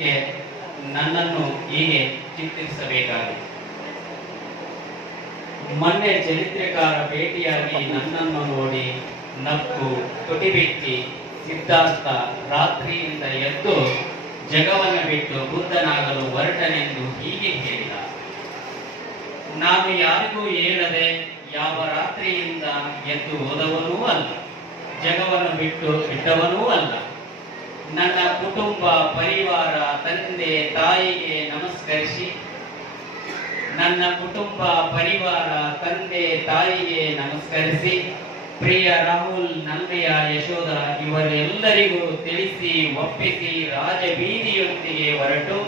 ಚಿಂತಿಸಲಿಕ್ಕೆ ನನ್ನನ್ನು ಹೀಗೆ ಚಿತ್ರಿಸಬೇಕಾಗಿದೆ ಮೊನ್ನೆ ಚರಿತ್ರೆಕಾರ ಭೇಟಿಯಾಗಿ ನನ್ನನ್ನು ನೋಡಿ ನಕ್ಕು ತುಟಿಬಿಚ್ಚಿ ಸಿದ್ಧಾರ್ಥ ರಾತ್ರಿಯಿಂದ ಎದ್ದು ಜಗವನ್ನು ಬಿಟ್ಟು ಬುದ್ಧನಾಗಲು ಹೊರಟನೆಂದು ಹೀಗೆ ಹೇಳಿದ. ನಾನು ಯಾರಿಗೂ ಹೇಳದೆ ಯಾವ ರಾತ್ರಿಯಿಂದ ಎದ್ದು ಹೋದವನೂ ಅಲ್ಲ ಜಗವನ್ನು ಬಿಟ್ಟು ಬಿಟ್ಟವನೂ ಅಲ್ಲ. ನನ್ನ ಕುಟುಂಬ, ಪರಿವಾರ, ತಂದೆ, ತಾಯಿಗೆ ನಮಸ್ಕರಿಸಿ. ನನ್ನ ಕುಟುಂಬ, ಪರಿವಾರ, ತಂದೆ, ತಾಯಿಗೆ ನಮಸ್ಕರಿಸಿ. ಪ್ರಿಯ ರಾಹುಲ್, ನನ್ನಯ ಯಶೋಧ, ಇವರೆಲ್ಲರಿಗೂ ತಿಳಿಸಿ ಒಪ್ಪಿಸಿ ರಾಜಬೀದಿಯೊಂದಿಗೆ ಹೊರಟು.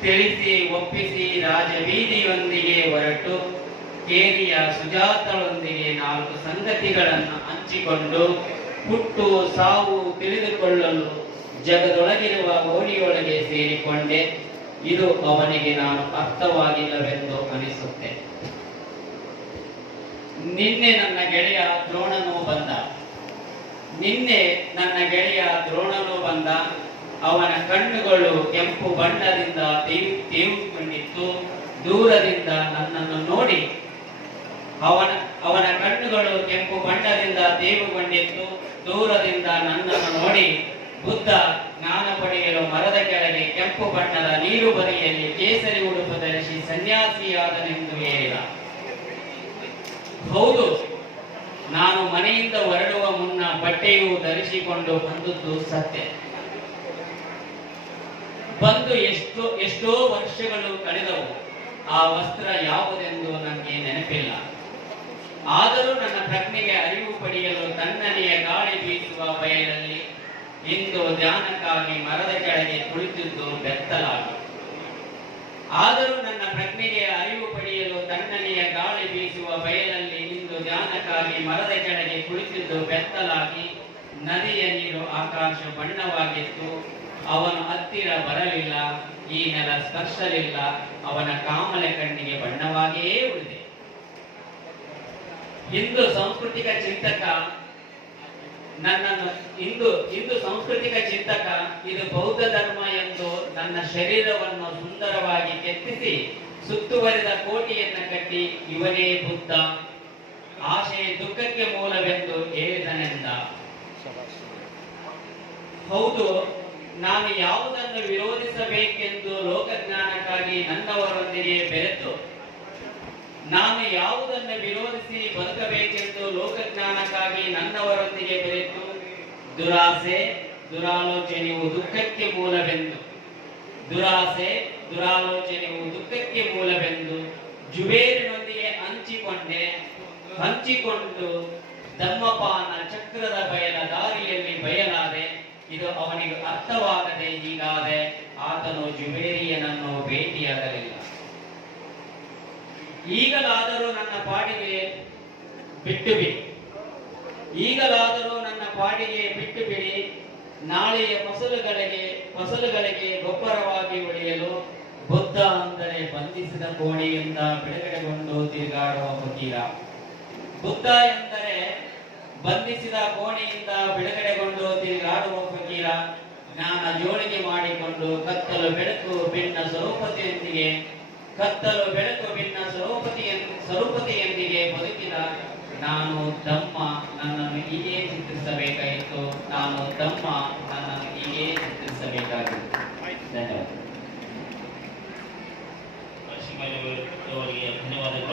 ತಿಳಿಸಿ ಒಪ್ಪಿಸಿ ರಾಜಬೀದಿಯೊಂದಿಗೆ ಹೊರಟು. ಕೇರಿಯ ಸುಜಾತಳೊಂದಿಗೆ ನಾಲ್ಕು ಸಂಗತಿಗಳನ್ನು ಹಂಚಿಕೊಂಡು ಹುಟ್ಟು ಸಾವು ತಿಳಿದುಕೊಳ್ಳಲು ಜಗದೊಳಗಿರುವ ಓಣಿಯೊಳಗೆ ಸೇರಿಕೊಂಡೆ. ಇದು ಅವನಿಗೆ ನಾನು ಅರ್ಥವಾಗಿಲ್ಲವೆಂದು ಅನಿಸುತ್ತೆ. ನಿನ್ನೆ ನನ್ನ ಗೆಳೆಯ ದ್ರೋಣನು ಬಂದ. ನಿನ್ನೆ ನನ್ನ ಗೆಳೆಯ ದ್ರೋಣನು ಬಂದ. ಅವನ ಕಣ್ಣುಗಳು ಕೆಂಪು ಬಣ್ಣದಿಂದ ತೇವು, ತೇವುಕೊಂಡಿತ್ತು. ದೂರದಿಂದ ನನ್ನನ್ನು ನೋಡಿ ಅವನ ಅವನ ಕಣ್ಣುಗಳು ಕೆಂಪು ಬಣ್ಣದಿಂದ ತೇವುಗೊಂಡಿತ್ತು. ದೂರದಿಂದ ನನ್ನನ್ನು ನೋಡಿ, ಬುದ್ಧ ಜ್ಞಾನ ಪಡೆಯಲು ಮರದ ಕೆಳಗೆ ಕೆಂಪು ಬಣ್ಣದ ನೀರು ಬರಿಯಲ್ಲಿ ಕೇಸರಿ ಉಡುಪು ಧರಿಸಿ ಸನ್ಯಾಸಿಯಾದನೆಂದು ಹೇಳಿದ. ಹೌದು, ನಾನು ಮನೆಯಿಂದ ಹೊರಡುವ ಮುನ್ನ ಬಟ್ಟೆಯು ಧರಿಸಿಕೊಂಡು ಬಂದದ್ದು ಸತ್ಯ. ಬಂದು ಎಷ್ಟು, ಎಷ್ಟೋ ವರ್ಷಗಳು ಕಳೆದವು. ಆ ವಸ್ತ್ರ ಯಾವುದೆಂದು ನನಗೆ ನೆನಪಿಲ್ಲ. ಆದರೂ ನನ್ನ ಪ್ರಜ್ಞೆಗೆ ಅರಿವು ಪಡೆಯಲು ತಣ್ಣನೆಯ ಗಾಳಿ ಬೀಸುವ ಬಯಲಲ್ಲಿ ಇಂದು ಧ್ಯಾನಕ್ಕಾಗಿ ಮರದ ಕೆಳಗೆ ಕುಳಿತಿದ್ದು ಬೆತ್ತಲಾಗಿ. ಆದರೂ ನನ್ನ ಪ್ರಜ್ಞೆಗೆ ಅರಿವು ಪಡೆಯಲು ತಣ್ಣನೆಯ ಗಾಳಿ ಬೀಸುವ ಬಯಲಲ್ಲಿ ಇಂದು ಧ್ಯಾನಕ್ಕಾಗಿ ಮರದ ಕೆಳಗೆ ಕುಳಿತಿದ್ದು ಬೆತ್ತಲಾಗಿ ನದಿಯ ನೀರು ಆಕಾಶ ಬಣ್ಣವಾಗಿತ್ತು. ಅವನು ಹತ್ತಿರ ಬರಲಿಲ್ಲ, ಈ ನೆಲ ಸ್ಪರ್ಶಲಿಲ್ಲ, ಅವನ ಕಾಮಲೆ ಕಣ್ಣಿಗೆ ಬಣ್ಣವಾಗಿಯೇ ಉಳಿದೆ ಹಿಂದೂ ಸಾಂಸ್ಕೃತಿಕ ಚಿಂತಕ, ನನ್ನನ್ನು ಹಿಂದೂ ಹಿಂದೂ ಸಾಂಸ್ಕೃತಿಕ ಚಿಂತಕ, ಇದು ಬೌದ್ಧ ಧರ್ಮ ಎಂದು ನನ್ನ ಶರೀರವನ್ನು ಸುಂದರವಾಗಿ ಕೆತ್ತಿಸಿ ಸುತ್ತುವರಿದ ಕೋಟಿಯನ್ನು ಕಟ್ಟಿ ಇವನೇ ಬುದ್ಧ. ಆಶೆ ದುಃಖಕ್ಕೆ ಮೂಲವೆಂದು ಹೇಳಿದನೆಂದ. ಹೌದು, ನಾನು ಯಾವುದನ್ನು ವಿರೋಧಿಸಬೇಕೆಂದು ಲೋಕಜ್ಞಾನಕ್ಕಾಗಿ ನನ್ನವರೊಂದಿಗೆ ಬೆರೆತು. ನಾನು ಯಾವುದನ್ನು ವಿರೋಧಿಸಿ ಬದುಕಬೇಕೆಂದು ಲೋಕಜ್ಞಾನಕ್ಕಾಗಿ ನನ್ನವರೊಂದಿಗೆ ಬೆರೆತು, ದುರಾಸೆ, ದುರಾಲೋಚನೆಯು ದುಃಖಕ್ಕೆ ಮೂಲವೆಂದು, ದುರಾಸೆ, ದುರಾಲೋಚನೆಯು ದುಃಖಕ್ಕೆ ಮೂಲವೆಂದು ಜುಬೇರಿನೊಂದಿಗೆ ಹಂಚಿಕೊಂಡೆ, ಹಂಚಿಕೊಂಡು ಧಮ್ಮಪಾನ ಚಕ್ರದ ಬಯಲ ದಾರಿಯಲ್ಲಿ ಬಯಲಾದೆ, ಇದು ಅವನಿಗೆ ಅರ್ಥವಾಗದೆ ಹೀಗಾದೆ, ಆತನು ಜುಬೇರಿಯನನ್ನು ಭೇಟಿಯಾಗಲಿಲ್ಲ. ಈಗಲಾದರೂ ನನ್ನ ಪಾಡಿಗೆ ಬಿಟ್ಟು ಬಿಡಿ. ಈಗಲಾದರೂ ನನ್ನ ಪಾಡಿಗೆ ಬಿಟ್ಟು ಬಿಡಿ. ನಾಳೆಯ ಫಸಲುಗಳಿಗೆ ಫಸಲುಗಳಿಗೆ ಗೊಬ್ಬರವಾಗಿ ಉಳಿಯಲು ಬುದ್ಧ ಅಂದರೆ ಬಂಧಿಸಿದ ಕೋಣೆಯಿಂದ ಬಿಡುಗಡೆಗೊಂಡು ತಿರುಗಾಡುವ ಫಕೀರ ಬುದ್ಧ ಎಂದರೆ ಬಂಧಿಸಿದ ಕೋಣೆಯಿಂದ ಬಿಡುಗಡೆಗೊಂಡು ತಿರುಗಾಡುವ ಫಕೀರ ಜ್ಞಾನ ಜೋಳಿಗೆ ಮಾಡಿಕೊಂಡು ಕತ್ತಲು ಬೆಳಕು ಭಿನ್ನ ಸ್ವರೂಪತೆಯೊಂದಿಗೆ ಕತ್ತಲು ಬೆಳಕು ಭಿನ್ನ ಸ್ವರೂಪತಿಯ ಸ್ವರೂಪತೆಯೊಂದಿಗೆ ಬದುಕಿದ ನಾನು ತಮ್ಮ ನನ್ನನ್ನು ಹೀಗೆ ಚಿತ್ರಿಸಬೇಕಾಯಿತು. ನಾನು ತಮ್ಮ ನನ್ನನ್ನು ಹೀಗೆ ಚಿತ್ರಿಸಬೇಕಾಗಿತ್ತು. ಧನ್ಯವಾದ